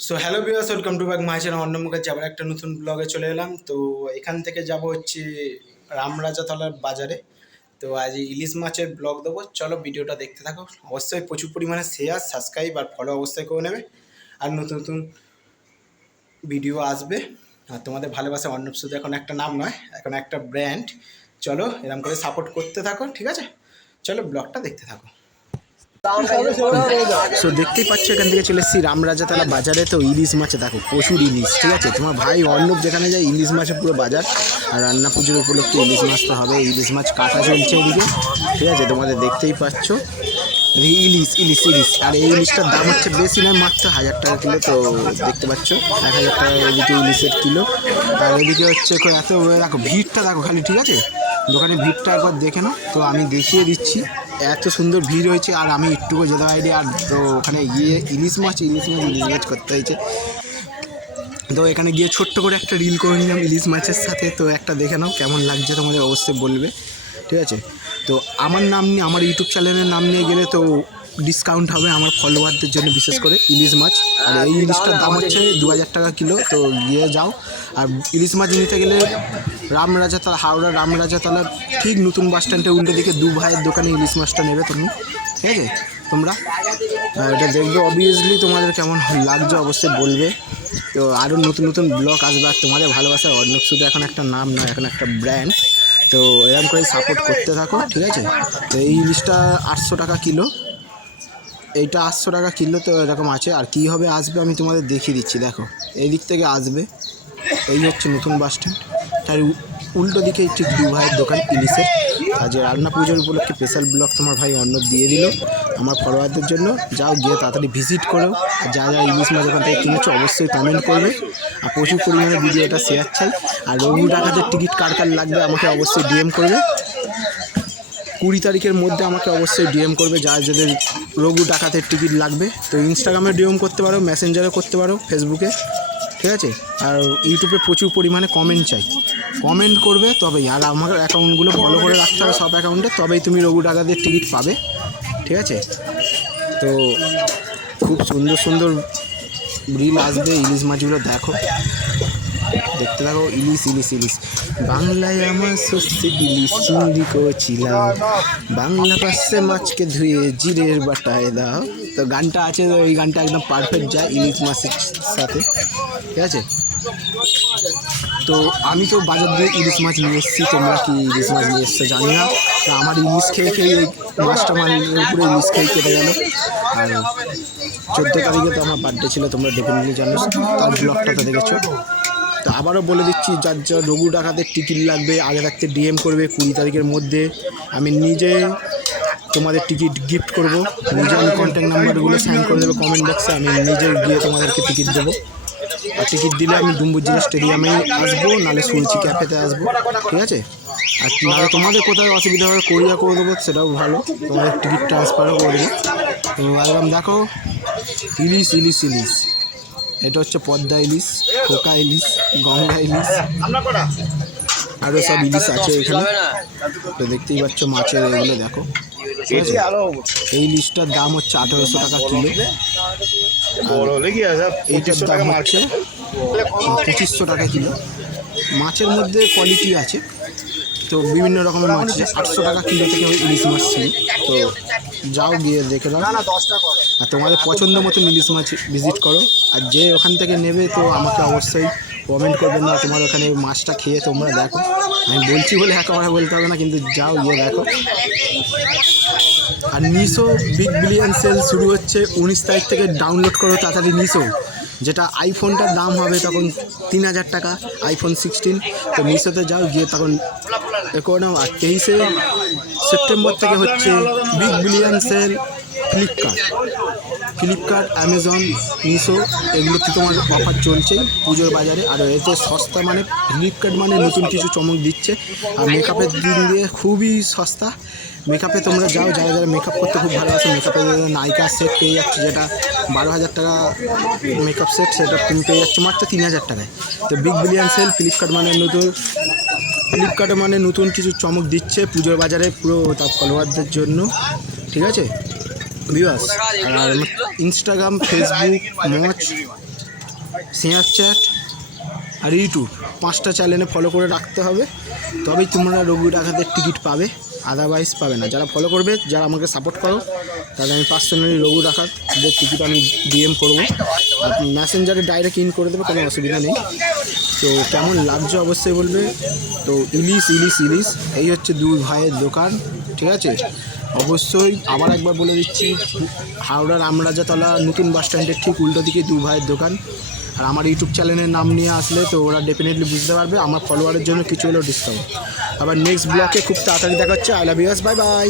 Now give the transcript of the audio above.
So hello Beas welcome to back my channel অন্যমুখে যাবার একটা নতুন ব্লগে চলে এলাম। তো, এখান থেকে যাব হচ্ছে রামরাজাতলার বাজারে। তো, আজ ইলিশ মাছের ব্লগ দেবো। চলো ভিডিওটা দেখতে থাকো। অবশ্যই প্রচুর পরিমাণে শেয়ার সাবস্ক্রাইব আর ফলো অবশ্যই করে নেবে। আর নতুন নতুন ভিডিও আসবে। আর তোমাদের ভালোবাসা, অর্ণব শুধু এখন একটা নাম নয়, এখন একটা ব্র্যান্ড চলো এরকম করে সাপোর্ট করতে থাকো, ঠিক আছে? চলো ব্লগটা দেখতে থাকো। সো দেখতেই পাচ্ছ, এখান থেকে চলে এসেছি রামরাজাতলা বাজারে। তো ইলিশ মাছে দেখো, প্রচুর ইলিশ, ঠিক আছে? তোমার ভাই অর্ণব যেখানে যায়, ইলিশ মাছের পুরো বাজার। আর রান্না পুজোর উপলক্ষে ইলিশ মাছ তো হবে, ইলিশ মাছ কাটা চলছে এদিকে, ঠিক আছে? তোমাদের দেখতেই পাচ্ছ। ইলিশ ইলিশ ইলিশ। আর এই ইলিশটার দাম হচ্ছে বেশি নয়, মাত্র হাজার টাকা কিলো, তো দেখতে পাচ্ছ, এক হাজার টাকা এদিকে ইলিশের কিলো। আর এদিকে হচ্ছে এত, দেখো, ভিড়টা দেখো খালি, ঠিক আছে? দোকানে ভিড়টা একবার দেখে নাও। তো আমি দেখিয়ে দিচ্ছি। এত সুন্দর ভিড় হয়েছে আর আমি একটুকু যেতে পারিনি। আর তো ওখানে গিয়ে ইলিশ মাছ ইলিশ মাছ ইলিশ মাছ করতে হয়েছে। তো এখানে গিয়ে ছোট্ট করে একটা রিল করে নিলাম ইলিশ মাছের সাথে। তো একটা দেখে নাও কেমন লাগছে তোমাদের, অবশ্যই বলবে। ঠিক আছে? তো আমার নাম নিয়ে, আমার ইউটিউব চ্যানেলের নাম নিয়ে গেলে তো ডিসকাউন্ট হবে আমার ফলোয়ারদের জন্য, বিশেষ করে ইলিশ মাছ। আর এই ইলিশটার দাম হচ্ছে দু হাজার টাকা কিলো, তো গিয়ে যাও। আর ইলিশ মাছ নিতে গেলে রামরাজাতলা হাওড়া রামরাজাতলার ঠিক নতুন বাস স্ট্যান্ডের উল্টো দিকে দু ভাইয়ের দোকানে ইলিশ মাছটা নেবে তুমি। ঠিক আছে? তোমরা? এটা দেখবে অবভিয়াসলি তোমাদের কেমন লাগছে, অবশ্যই বলবে। তো আরও নতুন নতুন ব্লগ আসবে, আর তোমাদের ভালোবাসা অর্ণব শুধু এখন একটা নাম নয়, এখন একটা ব্র্যান্ড তো এরকম করে সাপোর্ট করতে থাকো, ঠিক আছে? তো এই ইলিশটা আটশো টাকা কিলো। এইটা আটশো টাকা কিলো তো এরকম আছে। আর কী হবে আসবে আমি তোমাদের দেখিয়ে দিচ্ছি, দেখো। এই দিক থেকে আসবে। এই হচ্ছে নতুন বাস স্ট্যান্ড। তার উল্টো দিকে ঠিক দু ভাইয়ের দোকান, ইলিশের। আর যে রান্না পুজোর উপলক্ষে স্পেশাল ব্লগ তোমার ভাই অর্ণব দিয়ে দিল আমার ফলোয়ারদের জন্য। যাও গিয়ে তাড়াতাড়ি ভিজিট করো। আর যা যা ইলিশ মাছ ওখান থেকে কিনেছো, অবশ্যই কমেন্ট করবে। আর প্রচুর পরিমাণে ভিডিওটা শেয়ার চাই। আর রঘু ডাকাতের টিকিট কার কার লাগবে আমাকে অবশ্যই ডিএম করবে। কুড়ি তারিখের মধ্যে আমাকে অবশ্যই ডিএম করবে। যা যাদের রঘু ডাকাতের টিকিট লাগবে। তো ইনস্টাগ্রামে ডিএম করতে পারো মেসেঞ্জারে করতে পারো ফেসবুকে ঠিক আছে? আর ইউটিউবে প্রচুর পরিমাণে কমেন্ট চাই। কমেন্ট করবে তবেই, আর আমার অ্যাকাউন্টগুলো ফলো করে রাখতে হবে সব অ্যাকাউন্টে তবেই তুমি রঘু ডাকাতের টিকিট পাবে, ঠিক আছে? তো খুব সুন্দর সুন্দর রিল আসবে, ইলিশ মাছগুলো দেখো। দেখতে থাকো, ইলিশ ইলিশ ইলিশ। বাংলায় আমার শস্যে ইলিশ, চিংড়ি করেছিলাম। বাংলা পাশে মাছকে ধুয়ে জিরের বাটায় দাও। তো গানটা আছে ওই গানটা একদম পারফেক্ট যায় ইলিশ মাছের সাথে। ঠিক আছে? তো আমি তো বাজার দিয়ে ইলিশ মাছ নিয়ে এসেছি, তোমরা কি ইলিশ মাছ নিয়ে এসছো জানি না। তো আমার ইলিশ খেয়ে খেয়ে মাছটা মাছের উপরে ইলিশ খেয়ে কেটে গেল। আর চোদ্দ তারিখে তো আমার বার্থডে ছিল, তোমরা ডেফিনেটলি জানো। তার ব্লগটা তো দেখেছ। তো আবারও বলে দিচ্ছি, যার যার রঘু ডাকাতের টিকিট লাগবে, আগে থাকতে ডিএম করবে কুড়ি তারিখের মধ্যে। আমি নিজে তোমাদের টিকিট গিফট করব, নিজে আমি কন্ট্যাক্ট নাম্বারগুলো সাইন করে দেবো কমেন্ট বক্সে আমি নিজে গিয়ে তোমাদেরকে টিকিট দেবো। আর টিকিট দিলে আমি ডুম্বুজিয়া স্টেডিয়ামে আসব নাহলে সুলচি ক্যাফেতে আসব, ঠিক আছে? আর নাহলে তোমাদের কোথাও অসুবিধা হবে, কোরিয়া করে দেবো, সেটাও ভালো। তোমাদের টিকিট ট্রান্সফারও করে দেবো। তো দেখো, ইলিশ ইলিশ ইলিশ। এটা হচ্ছে পদ্মা ইলিশ খোকা ইলিশ গঙ্গা ইলিশ আরও সব ইলিশ আছে এখানে। তো দেখতেই পাচ্ছ মাছের এগুলো দেখো। ঠিক আছে? এই ইলিশটার দাম হচ্ছে আঠারোশো টাকা কিলো। কি এইটার দাম হচ্ছে পঁচিশশো টাকা কিলো। মাছের মধ্যে কোয়ালিটি আছে। তো বিভিন্ন রকমের মাছ আছে আটশো টাকা কিলো থেকে ওই ইলিশ মাছ ছিল। তো যাও গিয়ে দেখে দাও আর তোমাদের পছন্দ মতন ইলিশ মাছ ভিজিট করো। আর যে ওখান থেকে নেবে তো আমাকে অবশ্যই কমেন্ট করবে না। তোমার ওখানে মাছটা খেয়ে তোমরা দেখো। আমি বলছি বলে একেবারে বলতে হবে না কিন্তু যাও গিয়ে দেখো। আর নিশো বিগ বিলিয়ন সেল শুরু হচ্ছে উনিশ তারিখ থেকে। ডাউনলোড করো তাড়াতাড়ি নিশো যেটা আইফোনটার দাম হবে তখন তিন হাজার টাকা আইফোন সিক্সটিন তো মিশোতে যাও গিয়ে তখন এ করে আর তেইশে সেপ্টেম্বর থেকে হচ্ছে big billion sale Flipkart Flipkart Amazon Meesho এগুলোতে তোমার অফার চলছে পুজোর বাজারে। আর এতে সস্তা মানে ফ্লিপকার্ট মানে নতুন কিছু চমক দিচ্ছে। আর মেকআপের দিন দিয়ে খুবই সস্তা। মেকআপে তোমরা যাও, যারা যারা মেকআপ করতে খুব ভালোবাসে মেকআপে নাইকা সেট পেয়ে যাচ্ছে, যেটা বারো হাজার টাকা মেকআপ সেট সেটা তুমি পেয়ে যাচ্ছ মাত্র তিন হাজার টাকায়। তো বিগ বিলিয়ন সেল ফ্লিপকার্ট মানে নতুন ফ্লিপকার্টে মানে নতুন কিছু চমক দিচ্ছে পুজোর বাজারে পুরো তার ফলোয়ারদের জন্য। ঠিক আছে? ভিউয়ার্স আর Instagram Facebook Moj ShareChat আর ইউটিউব পাঁচটা চ্যানেলে ফলো করে রাখতে হবে। তবেই তোমরা রঘু ডাকাতের টিকিট পাবে। আদারওয়াইজ পাবে না। যারা ফলো করবে, যারা আমাকে সাপোর্ট করো, তাদের আমি পার্সোনালি রঘু ডাকাতদের টিকিট আমি ডিএম করব। মেসেঞ্জারে ডাইরেক্ট ইন করে দেবো, কোনো অসুবিধা নেই। তো কেমন লাগছে অবশ্যই বলবে। তো ইলিশ ইলিশ ইলিশ, এই হচ্ছে দুই ভাইয়ের দোকান, ঠিক আছে? অবশ্যই আবার একবার বলে দিচ্ছি হাওড়া রামরাজাতলা নতুন বাস স্ট্যান্ডের ঠিক উল্টো দিকে দু ভাইয়ের দোকান। আর আমার ইউটিউব চ্যানেলের নাম নিয়ে আসলে তো ওরা ডেফিনেটলি বুঝতে পারবে, আমার ফলোয়ারের জন্য কিছু হলেও ডিসকাউন্ট আবার নেক্সট ব্লকে খুব তাড়াতাড়ি দেখা হচ্ছে। I love you bye bye